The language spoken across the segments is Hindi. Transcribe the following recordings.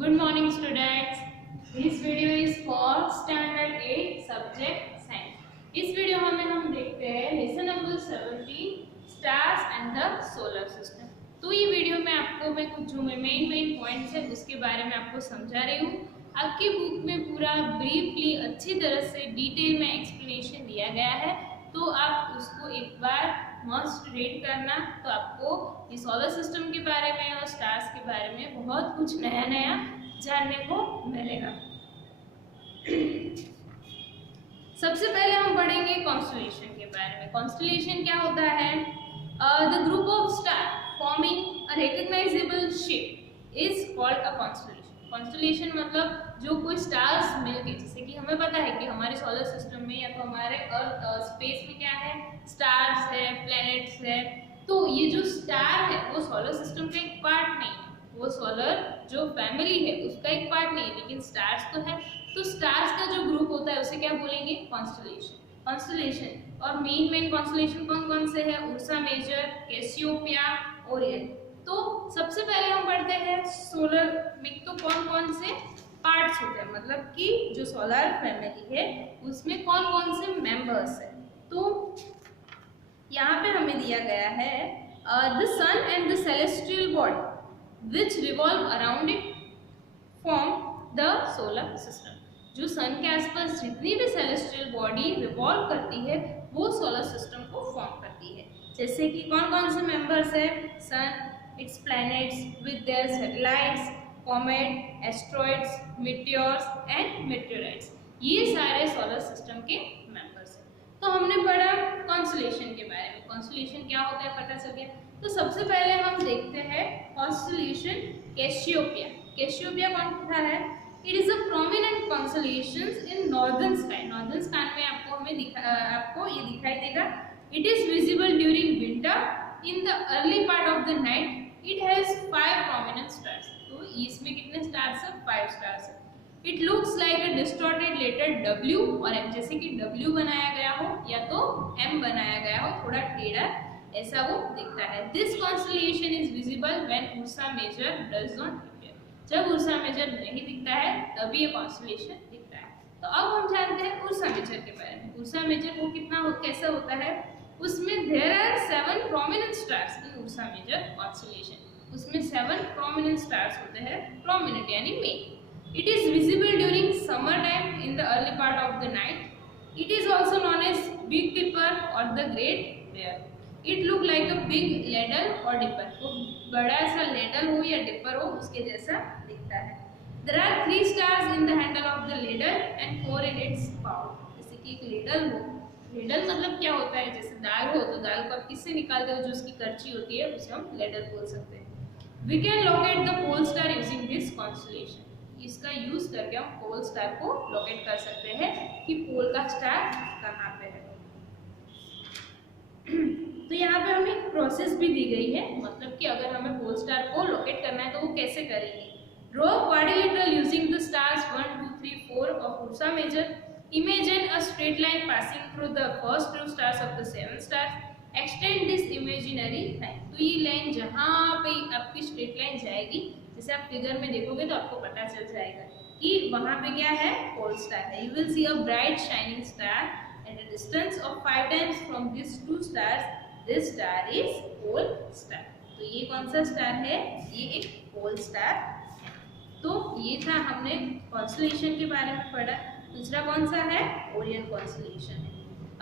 Good morning, students. This video is for Standard 8 Subject Science. इस वीडियो में हम देखते हैं lesson number 17 stars and the solar system. तो ये वीडियो में आपको मैं कुछ जो मेन पॉइंट्स है उसके बारे में आपको समझा रही हूँ। आपकी बुक में पूरा ब्रीफली अच्छी तरह से डिटेल में एक्सप्लेनेशन दिया गया है, तो आप उसको एक बार मस्ट रीड करना। तो आपको ये सोलर सिस्टम के बारे में और स्टार्स के बारे में बहुत कुछ नया नया जानने को मिलेगा। सबसे पहले हम पढ़ेंगे कॉन्स्टलेशन के बारे में। कॉन्स्टलेशन क्या होता है? The group of star forming a recognisable shape is called a constellation. Constellation मतलब जो कोई स्टार्स मिलके, जैसे कि हमें पता है कि हमारे सोलर सिस्टम में या तो हमारे अर्थ स्पेस में क्या है, स्टार्स है, प्लैनेट्स है। तो ये जो स्टार है वो सोलर सिस्टम का एक पार्ट नहीं है, वो सोलर जो फैमिली है उसका एक पार्ट नहीं है, लेकिन स्टार्स तो है। तो स्टार्स का जो ग्रुप होता है उसे क्या बोलेंगे? कॉन्स्टलेशन। कॉन्स्टलेशन और मेन कॉन्स्टलेशन कौन कौन से है? Ursa Major, Cassiopeia, Orion. तो सबसे पहले हम पढ़ते हैं सोलर में तो कौन कौन से पार्ट्स होते हैं, मतलब कि जो सोलर फैमिली है उसमें कौन कौन से मेंबर्स है। तो यहाँ पे हमें दिया गया है the sun and the celestial body which revolve around it form the solar system. जो सन के आसपास जितनी भी सेलेस्टियल बॉडी रिवॉल्व करती है वो सोलर सिस्टम को फॉर्म करती है। जैसे कि कौन कौन से मेंबर्स है? सन, its planets with their satellites, comet, asteroids, meteors and meteorites, ये सारे सोलर सिस्टम के मेंबर्स हैं। तो हमने पढ़ा कॉन्स्टलेशन के बारे में। कॉन्स्टलेशन क्या होता है पता चल गया। तो सबसे पहले हम देखते हैं कॉन्स्टलेशन कैसियोपिया। कैसियोपिया कौन सा है? It is a prominent constellation in northern sky. Northern sky में आपको ये दिखाई देगा। It is visible during winter in the early part of the night. It has 5 prominent stars. तो इसमें कितने स्टार्स है? 5 स्टार्स है। It looks like a distorted letter W और M, जैसे कि W बनाया गया हो या तो M बनाया गया हो, थोड़ा टेढ़ा ऐसा वो दिखता है। This constellation is visible when Ursa Major does not appear. जब उर्सा मेजर नहीं दिखता है तभी ये कॉन्स्टलेशन दिखता है। तो अब हम जानते हैं उर्सा मेजर के बारे में। उर्सा मेजर वो कैसा होता है? उसमें there are 7 prominent stars in Ursa Major constellation. उसमें 7 prominent stars होते हैं, prominent यानी main. It is visible during summer time in the early part of the night. It is also known as Big Dipper or the Great Bear. It look like a big ladle or dipper. तो बड़ा सा ladle हो या dipper हो उसके जैसा दिखता है। There are 3 stars in the handle of the ladle and 4 in its bowl. जैसे कि एक ladle हो, लेडल मतलब क्या होता है? जैसे दाल हो तो दाल को आप किससे निकालते हो? जो उसकी करची होती है उसे हम लेडल बोल सकते हैं। We can locate the pole star using this constellation. इसका यूज करके हम पोल स्टार को लोकेट कर सकते हैं कि पोल का स्टार कहाँ पे है। तो यहाँ पे हमें एक प्रोसेस भी दी गई है, मतलब कि अगर हमें पोल स्टार को लोकेट करना है तो वो कैसे करेंगे। Draw quadrilateral using the stars 1 2 3 4 of Ursa Major. Imagine a straight line passing through the first 2 stars of the 7 stars. Extend this imaginary line. तो ये लाइन जहाँ पे आपकी स्ट्रेट लाइन जाएगी, जैसे आप फिगर में देखोगे तो आपको पता चल जाएगा कि वहाँ पे क्या है? पोल स्टार है। You will see a bright shining star at a distance of 5 times from these 2 stars. This star is pole star. तो ये कौन सा स्टार है? ये एक पोल स्टार है। तो ये था हमने कॉन्स्टलेशन के बारे में पढ़ा। दूसरा कौन सा है? ओरियन कॉन्स्टलेशन है।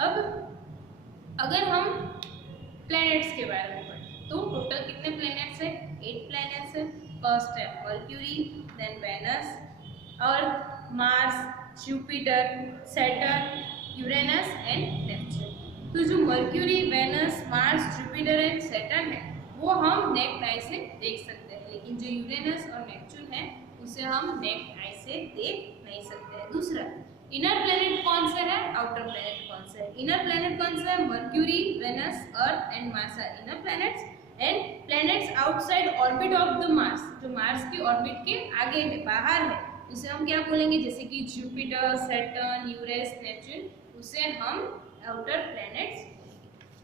अब अगर हम प्लैनेट्स के बारे में पढ़ें तो टोटल कितने प्लैनेट्स है? 8 प्लैनेट्स है। फर्स्ट है Mercury, then Venus, Earth, Mars, Jupiter, Saturn, Uranus and Neptune. तो जो Mercury, Venus, Mars, Jupiter and Saturn है वो हम नेक्ड आई से देख सकते हैं, लेकिन जो यूरेनस और नेपच्यून है उसे हम नेक्ड आई से देख नहीं सकते हैं। दूसरा इनर प्लैनेट कौन सा है? आउटर प्लैनेट कौन सा है? इनर प्लैनेट कौन सा है? Mercury, Venus, Earth and Mars are inner planets and planets outside orbit of the Mars, जो मार्स की ऑर्बिट के आगे है, बाहर है, उसे हम क्या बोलेंगे? जैसे कि जुपिटर, सैटर्न, यूरेनस, नेपच्यून, उसे हम आउटर प्लैनेट्स।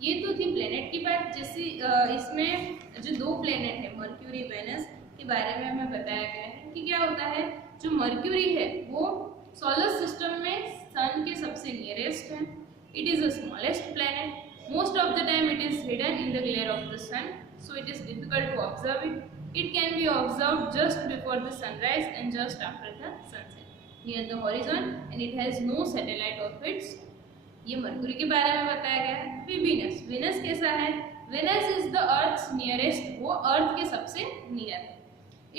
ये तो थी प्लैनेट की बात। जैसे इसमें जो 2 प्लैनेट है मर्क्यूरी, वेनस, के बारे में हमें बताया गया है कि क्या होता है, जो मर्क्यूरी है वो सोलर सिस्टम में सन के सबसे नियरेस्ट है। It is the smallest planet, most of the time it is hidden in the glare of the sun, so it is difficult to observe it. It can be observed just before the sunrise and just after the sunset near the horizon, and it has no satellite orbits. ये मरकुरी के बारे में बताया गया है. फिर वीनस, वीनस कैसा है? Venus is the Earth's nearest, वो अर्थ के सबसे नियर है.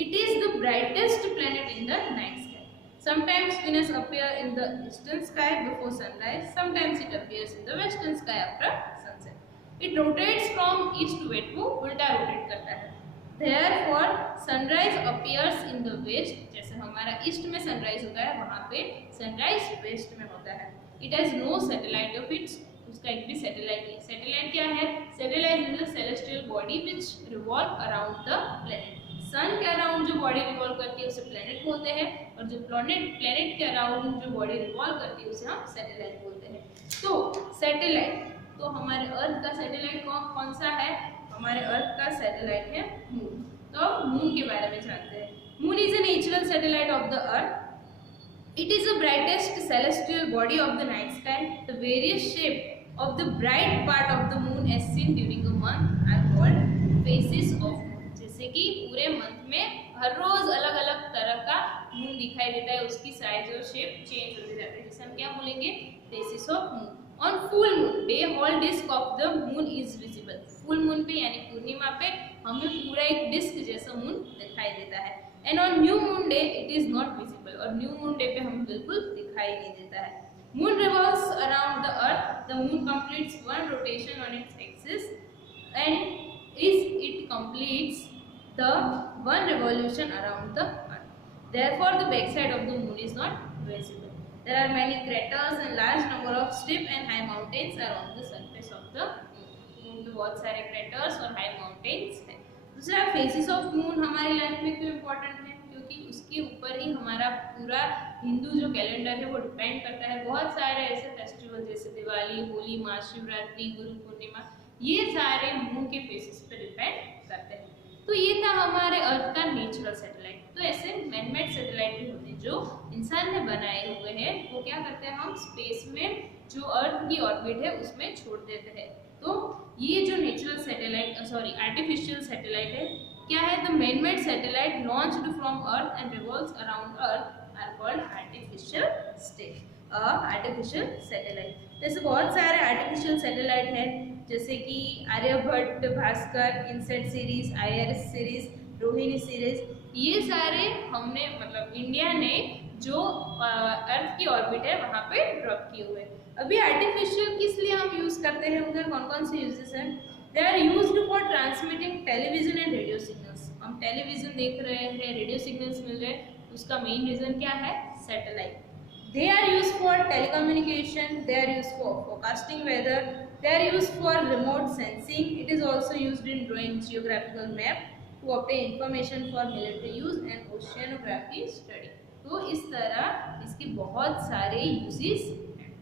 It is the brightest planet in the night sky. Sometimes Venus appear in the eastern sky before sunrise. Sometimes it appears in the western sky after sunset. It rotates from east to west, वो उल्टा रोटेट करता है. Therefore, sunrise appears in the west. जैसे हमारा ईस्ट में सनराइज होता है, वहाँ पे सनराइज वेस्ट में होता है. It has no satellite of its. उसका एक भी सैटेलाइट नहीं. सैटेलाइट क्या है? Satellite is a celestial body which revolve around the planet. Sun के अराउंड जो बॉडी रिवॉल्व करती है उसे प्लेनेट बोलते हैं, और जो प्लेनेट के अराउंड जो बॉडी रिवॉल्व करती है उसे हम सैटेलाइट बोलते हैं. तो सैटेलाइट, तो हमारे अर्थ का सैटेलाइट कौन सा है? हमारे अर्थ का सैटेलाइट है मून. तो मून के बारे में जानते हैं. Moon is a natural satellite of the earth. It is the brightest celestial body of the night sky. The various shape of the bright part of the moon as seen during a month are called phases of moon. जैसे कि पूरे मंथ में हर रोज अलग अलग तरह का मून दिखाई देता है, उसकी साइज और शेप चेंज होती जाती है, जिसे हम क्या बोलेंगे? Phases of moon. On full moon day whole disc of the moon is visible. Full moon पे यानी पूर्णिमा पे हमें पूरा एक डिस्क जैसा मून दिखाई देता है. And on new moon day it is not visible. और न्यू मून डे पे हमें बिल्कुल दिखाई नहीं देता है. Moon revolves around the earth. The moon completes one rotation on its axis and it completes the one revolution around the earth. Therefore, the backside of the moon is not visible. There are many craters and large number of steep and high mountains are on the surface of the moon. Moon पे बहुत सारे craters और high mountains हैं. दूसरा, फेसेस ऑफ मून हमारी लाइफ में क्यों इम्पोर्टेंट है? क्योंकि उसके ऊपर ही हमारा पूरा हिंदू जो कैलेंडर है वो डिपेंड करता है. बहुत सारे ऐसे फेस्टिवल जैसे दिवाली, होली, महाशिवरात्रि, गुरु पूर्णिमा, ये सारे मून के फेसेस पे डिपेंड करते हैं. तो ये था हमारे अर्थ का नेचुरल सैटेलाइट. तो ऐसे मैनमेड सैटेलाइट भी होते हैं जो इंसान ने बनाए हुए हैं. वो क्या करते हैं, हम स्पेस में जो अर्थ की ऑर्बिट है उसमें छोड़ देते हैं. तो ये जो नेचुरल सैटेलाइट आर्टिफिशियल सैटेलाइट है, क्या है? The manmade satellite launched from Earth and revolves around Earth are called artificial satellite. जैसे बहुत सारे आर्टिफिशियल सैटेलाइट हैं, जैसे कि Aryabhata, Bhaskara, INSAT series, IRS series, Rohini series. ये सारे हमने इंडिया ने जो अर्थ की ऑर्बिट है वहाँ पे ड्रॉप किए हुए. अभी आर्टिफिशियल किस लिए हम यूज करते हैं, उनके कौन कौन से यूजेस हैं? They are used for transmitting television and radio signals. हम टेलीविजन देख रहे हैं, रेडियो सिग्नल्स मिल रहे हैं, उसका मेन रीजन क्या है? Satellite. They are used for telecommunication. They are used for forecasting weather. They are used for remote sensing. It is also used in drawing geographical map to obtain information for military use and oceanography study. तो इस तरह इसके बहुत सारे uses हैं.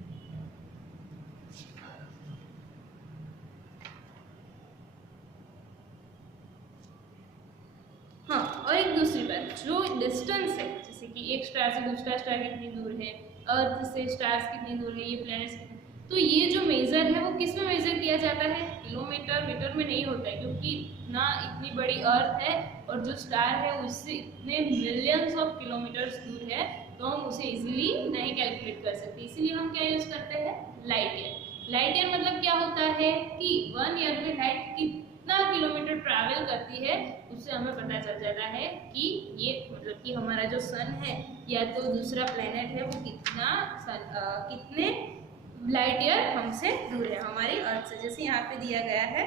हाँ, और एक दूसरी बात, जो डिस्टेंस है, जैसे कि एक स्टार से दूसरा स्टार कितनी दूर है, अर्थ से स्टार्स कितनी दूर है, ये प्लैनेट्स कितने, तो ये जो मेजर है वो किस में मेजर किया जाता है? किलोमीटर, मीटर में नहीं होता है, क्योंकि इतनी बड़ी अर्थ है और जो स्टार है उससे इतने मिलियंस ऑफ किलोमीटर्स दूर है, तो हम उसे इजीली नहीं कैलकुलेट कर सकते. इसीलिए हम क्या यूज करते हैं? Light year. लाइट ईयर मतलब क्या होता है कि 1 ईयर में लाइट कितना किलोमीटर ट्रैवल करती है, उससे हमें पता चल जाता है कि ये कि हमारा जो सन है या तो दूसरा प्लेनेट है वो कितने लाइट ईयर हमसे दूर है हमारी अर्थ से. जैसे यहाँ पे दिया गया है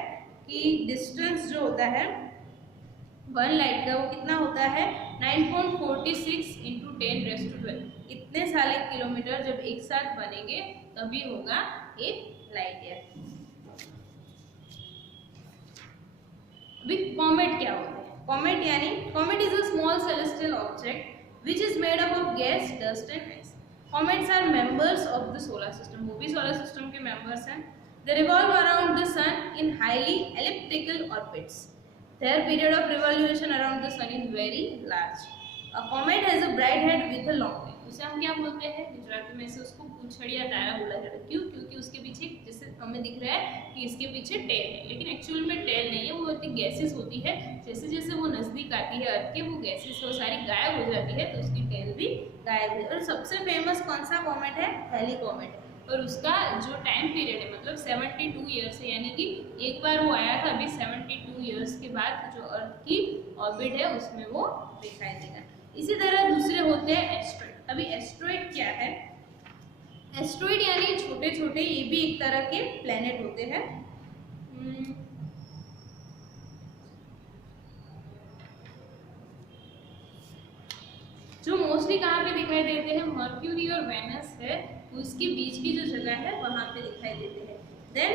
कि डिस्टेंस जो होता है 1 लाइट का वो कितना होता है? 9.46 × 10⁻². इतने सारे किलोमीटर जब एक साथ बनेंगे तभी होगा एक लाइट ईयर. अभी कॉमेट क्या होता है? Comet is a small celestial object which is made up of gas, dust and ice. Comets are members of the solar system. वो भी सोलर सिस्टम के मेंबर्स हैं. They revolve around the sun in highly elliptical orbits. Their period of revolution around the sun is very large. A comet has a bright head with a long tail. उसे हम क्या बोलते हैं गुजराती में से उसको पूछड़िया तारा बोला जाता है। क्यों? क्योंकि उसके पीछे जैसे हमें दिख रहा है कि इसके पीछे टेल है, लेकिन एक्चुअल में टेल नहीं है, वो होती गैसेस होती है। जैसे जैसे वो नजदीक आती है अर्थ के, वो गैसेस वो सारी गायब हो जाती है, तो उसकी टेल भी गायब है। और सबसे फेमस कौन सा कॉमेट है? हैली कॉमेट है। और उसका जो टाइम पीरियड है मतलब 72 ईयर्स है, यानी कि एक बार वो आया था, अभी 72 ईयर्स के बाद जो अर्थ की ऑर्बिट है उसमें वो दिखाई देगा। इसी तरह दूसरे होते हैं एस्ट्रॉइड। अभी एस्ट्रॉइड क्या है? एस्ट्रॉइड यानी छोटे छोटे, ये भी एक तरह के प्लेनेट होते हैं। जो मोस्टली कहाँ पे दिखाई देते हैं? मर्क्यूरी और वेनस है उसके बीच की जो जगह है वहां पे दिखाई देते हैं। देन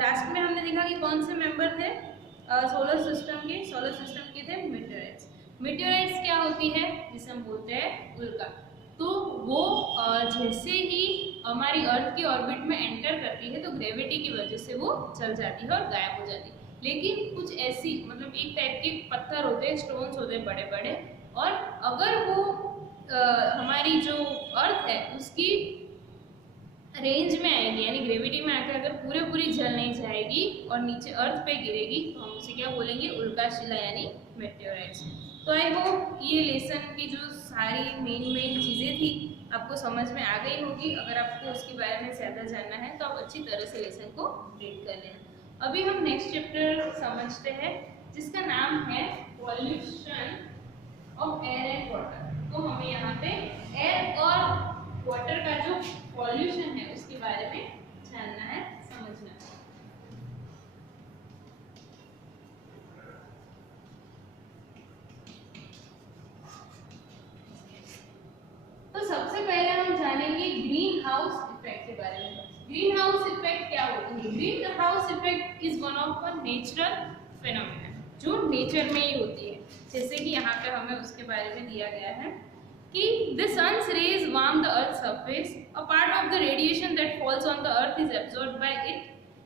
लास्ट में हमने देखा कि कौन से मेंबर थे सोलर सिस्टम के? सोलर सिस्टम के थे मीटियोराइट्स। मीटियोराइट्स क्या होती है? जिसे हम बोलते हैं उल्का। तो वो जैसे ही हमारी अर्थ की ऑर्बिट में एंटर करती है तो ग्रेविटी की वजह से वो चल जाती है और गायब हो जाती है। लेकिन कुछ ऐसी मतलब एक टाइप के पत्थर होते हैं, स्टोन्स होते हैं बड़े बड़े, और अगर वो हमारी जो अर्थ है उसकी रेंज में आएगी, यानी ग्रेविटी में आकर अगर पूरे पूरी जल नहीं जाएगी और नीचे अर्थ पे गिरेगी, तो हम उसे क्या बोलेंगे? उल्काशिला यानी मेटेओराइट्स। तो आई होप ये लेसन की जो सारी मेन चीज़ें थी आपको समझ में आ गई होगी। अगर आपको उसके बारे में ज़्यादा जानना है तो आप अच्छी तरह से लेसन को रीड कर लेना। अभी हम नेक्स्ट चैप्टर समझते हैं जिसका नाम है pollution of air and water. तो हमें यहाँ पे एयर और वाटर का जो पॉल्यूशन है उसके बारे में जानना है, समझना है। तो सबसे पहले हम जानेंगे ग्रीन हाउस इफेक्ट के बारे में। ग्रीन हाउस इफेक्ट क्या होती है? Green house effect is one of a natural phenomena जो नेचर में ही होती है। जैसे कि यहाँ पे हमें उसके बारे में दिया गया है कि the sun's rays warm the earth's surface, a part of the radiation that falls on the earth is absorbed by it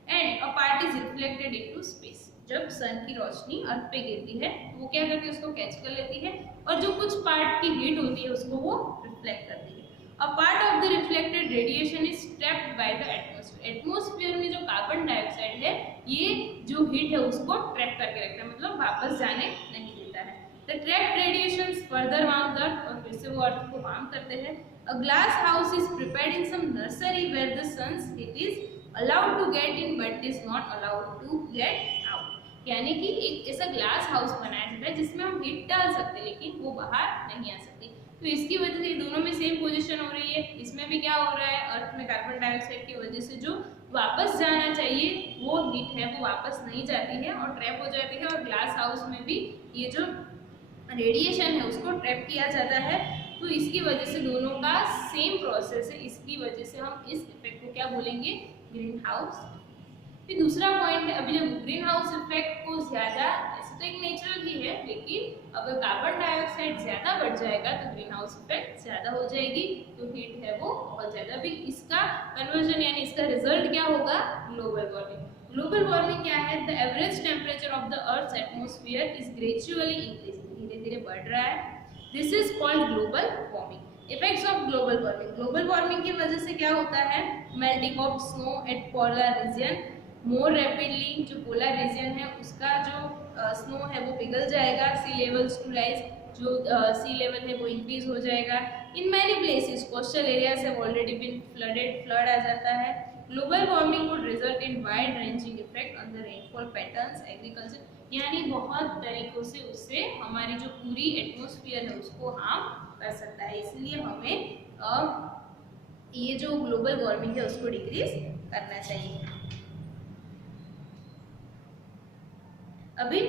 and a part is reflected into space. जब सन की रोशनी अर्थ पे गिरती है तो वो क्या करती है? उसको कैच कर लेती है और जो कुछ पार्ट की हीट होती है उसको वो रिफ्लेक्ट करती है। A part of the reflected radiation is trapped by the atmosphere. Atmosphere में जो कार्बन डाइऑक्साइड है ये जो हीट है उसको ट्रैप करके रखता है, मतलब वापस जाने नहीं देता है। The trapped radiations further warm the earth, और फिर से वो अर्थ को वार्म करते हैं। A glass house is prepared in some nursery where the sun's heat is allowed to get in but is not allowed to get out. यानी कि एक ऐसा ग्लास हाउस बनाया जाता है जिसमें हम हीट डाल सकते हैं लेकिन वो बाहर नहीं आ सकती। तो इसकी वजह से दोनों में सेम पोजीशन हो रही है। इसमें भी क्या हो रहा है? अर्थ में कार्बन डाइऑक्साइड की वजह से जो वापस जाना चाहिए वो हीट है वो वापस नहीं जाती है और ट्रैप हो जाती है, और ग्लास हाउस में भी ये जो रेडिएशन है उसको ट्रैप किया जाता है। तो इसकी वजह से दोनों का सेम प्रोसेस है, इसकी वजह से हम इस इफेक्ट को क्या बोलेंगे? Green house. फिर दूसरा पॉइंट है, अभी जब ग्रीन हाउस इफेक्ट को ज़्यादा, ऐसे तो एक नेचुरल ही है, लेकिन अगर कार्बन डाइऑक्साइड ज़्यादा बढ़ जाएगा तो ग्रीन हाउस इफेक्ट ज़्यादा हो जाएगी, तो हीट है वो बहुत ज़्यादा भी। इसका कन्वर्जन यानी इसका रिजल्ट क्या होगा? Global warming. ग्लोबल वार्मिंग क्या है? The average temperature of the Earth's atmosphere is gradually increasing, धीरे धीरे बढ़ रहा है। This is called global warming. Effects of global warming. Global warming की वजह से क्या होता है? Melting of snow at polar region more rapidly. जो पोलर रीजन है उसका जो स्नो है वो पिघल जाएगा। सी लेवल्स टू राइज, जो सी लेवल है वो इंक्रीज हो जाएगा। In many places coastal areas have already been flooded, flood आ जाता है। Global warming would result in wide ranging effect on the rainfall patterns, agriculture, यानी बहुत तरीकों से उससे हमारी जो पूरी एटमॉस्फेयर है उसको हार्म कर सकता है। इसलिए हमें ये जो ग्लोबल वार्मिंग है उसको डिक्रीज करना चाहिए। अभी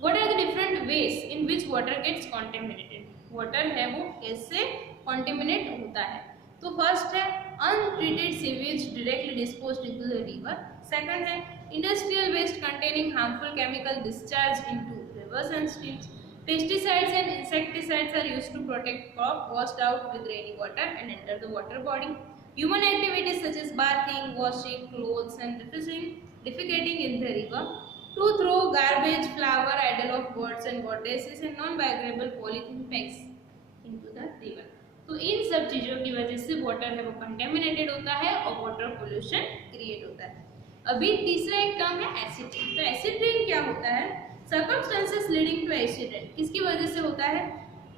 what are the different ways in which water gets contaminated? Water है वो कैसे कॉन्टेमिनेट होता है? तो फर्स्ट है untreated sewage directly disposed into the river. Second है industrial waste containing harmful chemical discharge into rivers and streams. Pesticides and insecticides are used to protect crop washed out with rainy water and enter the water body. Human activities such as bathing, washing clothes and defecating in the river to throw garbage, flower, idol of gods and goddesses and non-biodegradable polythene bags into the river. तो इन सब चीजों की वजह से वाटर है वो कंटेमिनेटेड होता है और वाटर पोल्यूशन क्रिएट होता है। अभी तीसरा एक टर्म है एसिड रेन। तो एसिड रेन क्या होता है? Circumstances leading to acid rain किसकी वजह से होता है?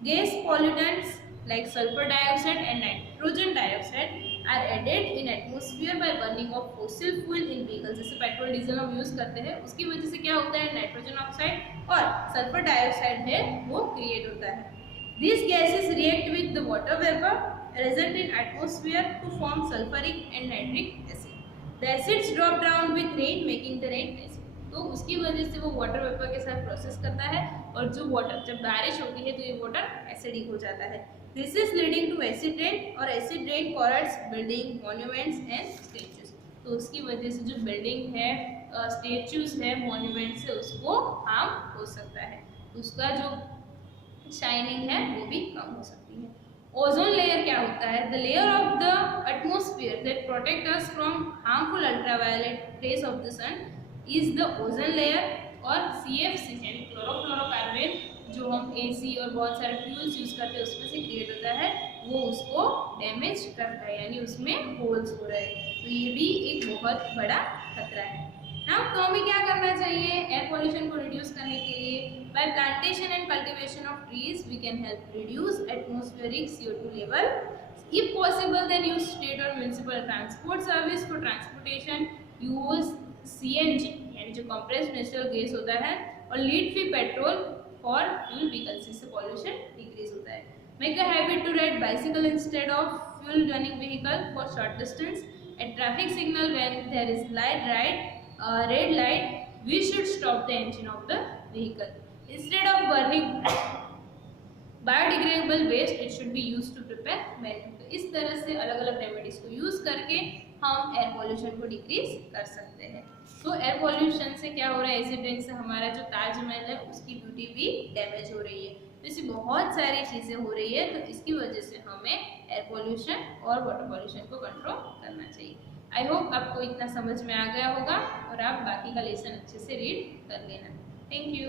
Gas pollutants like sulphur dioxide and nitrogen dioxide are added in atmosphere by burning of fossil fuel in vehicles. जैसे पेट्रोल डीजल हम यूज करते हैं उसकी वजह से क्या होता है? नाइट्रोजन ऑक्साइड और सल्फर डाइऑक्साइड है वो क्रिएट होता है। These gases react with the water vapor present in atmosphere to form sulfuric and nitric acid. The acids drop down with rain making the rain acid. तो उसकी वजह से वो वाटर वेपर के साथ प्रोसेस करता है और जो वाटर जब बारिश होती है तो ये वाटर एसिडिक हो जाता है। This is leading to acid rain और acid rain corrodes building, monuments and statues. तो उसकी वजह से जो बिल्डिंग है, स्टेच्यूज है, मॉन्यूमेंट्स है उसको हार्म हो सकता है, उसका जो शाइनिंग है वो भी कम हो सकती है। ओजोन लेयर क्या होता है? The layer of the atmosphere that protect us from harmful ultraviolet rays of the sun is the ozone layer. और CFC यानी क्लोरोफ्लोरोकार्बन जो हम AC और बहुत सारे फ्यूल्स यूज करते हैं उसमें से क्रिएट होता है वो उसको डैमेज करता है यानी उसमें होल्स हो रहे हैं। तो ये भी एक बहुत बड़ा खतरा है। नाउ तो हमें क्या करना चाहिए एयर पॉल्यूशन को रिड्यूस करने के लिए? By plantation and cultivation of trees we can help reduce atmospheric CO2 level. If possible then use state और municipal transport service for transportation. Use CNG यानी जो कंप्रेस्ड नेचुरल गैस होता है और lead free petrol for fuel vehicles, इससे पॉल्यूशन डिक्रीज होता है। Make a habit to ride bicycle instead of fuel running vehicle for short distance. At traffic signal when there is red light, we should stop the engine of the vehicle. Instead of burning biodegradable waste, it should be used to prepare manure. तो इस तरह से अलग अलग रेमेडीज को यूज करके हम एयर पॉल्यूशन को डिक्रीज कर सकते हैं। तो एयर पॉल्यूशन से क्या हो रहा है? एसिड रेन से हमारा जो ताजमहल है उसकी ब्यूटी भी डैमेज हो रही है। तो ऐसी बहुत सारी चीजें हो रही है, तो इसकी वजह से हमें एयर पॉल्यूशन और वाटर पॉल्यूशन को कंट्रोल करना चाहिए। आई होप आपको इतना समझ में आ गया होगा और आप बाकी का लेसन अच्छे से रीड कर लेना। Thank you.